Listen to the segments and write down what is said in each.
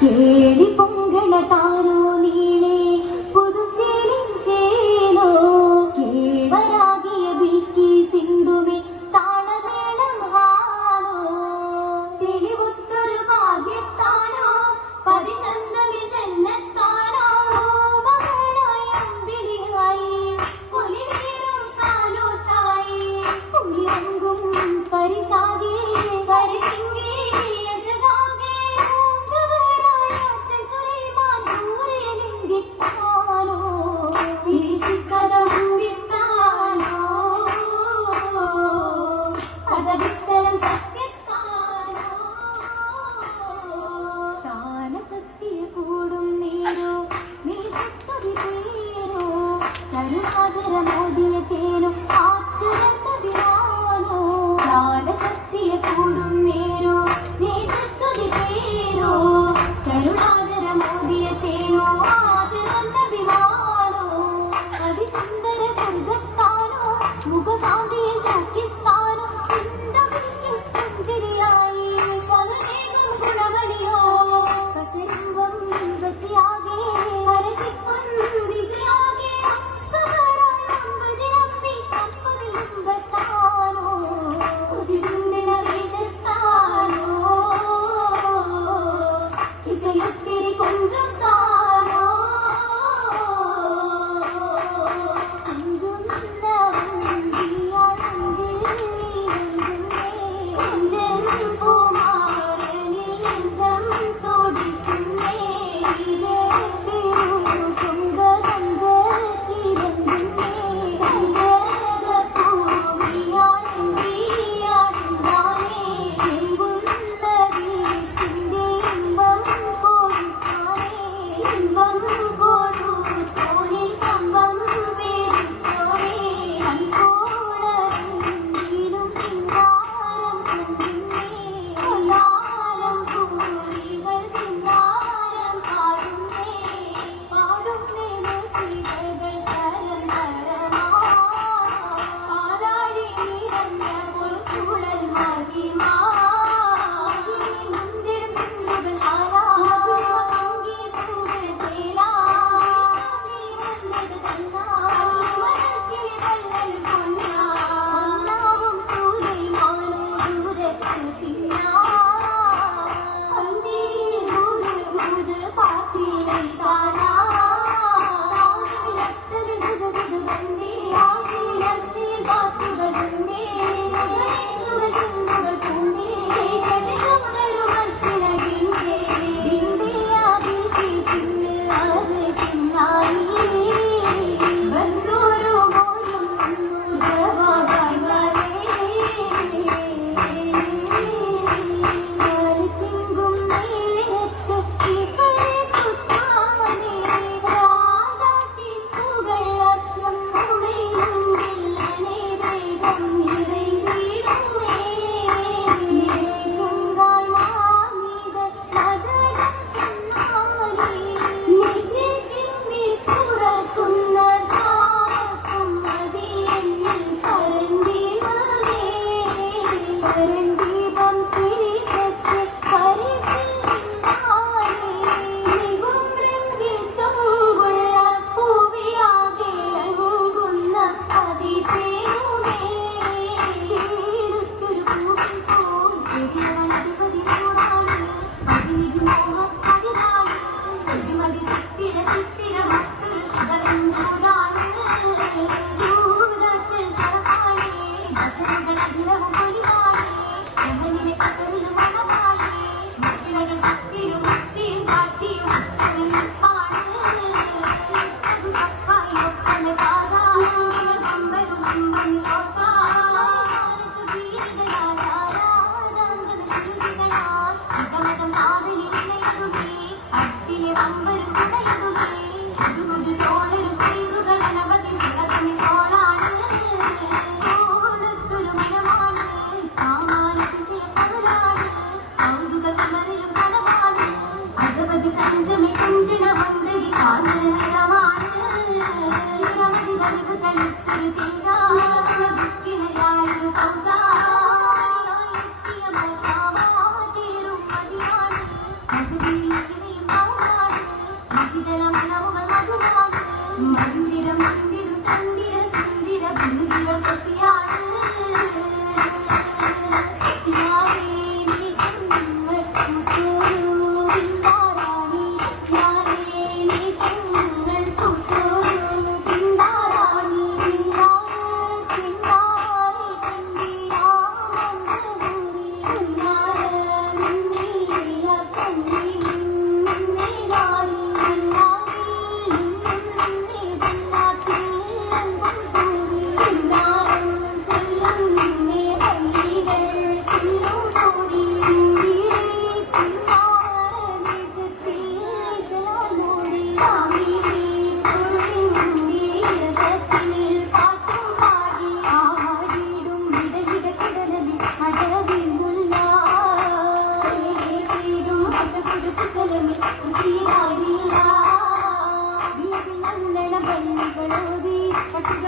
കേളി പൊങ്കണ താരോ നീളെ പുതുശേലിൻ ശേലോ കേവരാകിയ ബിൽക്കി സിന്ധുമേ താളമേളം ഹാനോ തെളിവുത്തൊരു ഭാഗ്യത്താനോ പരിചന്തമി ജന്നത്താനോ മകളായ അമ്പിളിയായി പൊലിവേറും കാലോത്തായി ഉയരങ്കും പരിശാകെ പരിസിംഗേ യശദാകെ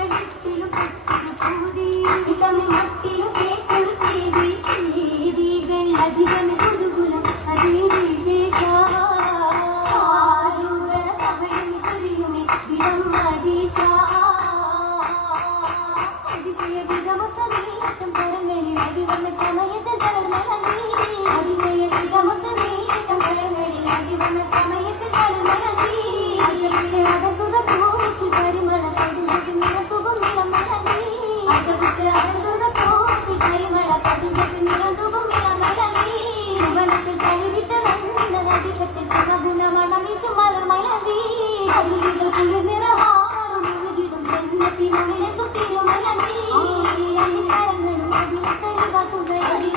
മണികളിട്ടിലും അധികമേ മട്ടിലും കേട്ടൊരു ചെയ്തികൾ അധികമേ പുതുകുലം അതേ വിശേഷ സമയം ചൊരിയുമേ ദിനം അതീശ അതിശയ വിധമൊത്ത നീട്ടം കരങ്ങളിൽ അടിവണ്ണ ചമയത്തിൽ തളർന്നലി അതിശയ വിധമൊത്ത നീട്ടം കരങ്ങളിൽ അടിവണ്ണ ചമയത്തിൽ തളർന്നലി അതൻ സുഖത്തോക്കി പരിമള കടിഞ്ഞു നിറത്തുകും നിറമലി അതൻ സുഖത്തോക്കി പരിമള കടിഞ്ഞു നിറത്തുകും നിറമലി സുഗണത്തിൽ തളിരിട്ട നല്ല നദികത്തിൽ സമഗുണമണം വീശും മലർമലി അരുവികൾ കുളിർ നിറഹാറും മുഴുകിടും ജന്നത്തിനുള്ളിലെത്തും തിരുമലി കരങ്ങളും അതിലത്തെ ബസുകളിൽ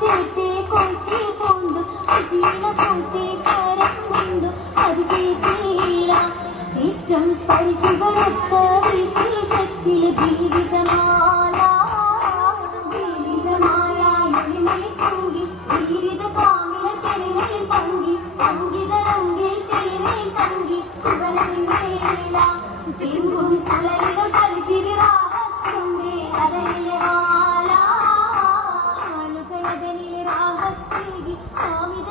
ചേർത്തേ കോശി കൊണ്ടു ശീല കൂട്ടേ കരം കൊണ്ടു അതിശയില്ല ഏറ്റവും പരിശുഭണത്ത വിശേഷത്തിലെ ജീവിതമാല എളിമയിൽ ചുങ്കി വീരിത കാമില തെളിമയിൽ പങ്കിതരങ്കിൽ തെളിമയിൽ തങ്കി ശുഭനമില്ല തിങ്കും കുളരികൾ കളിച്ചിരി റാഹത്തുണ്ടേ അതനിലെ ഹാല അതനിലെ രാഹത്തേകി കാമിത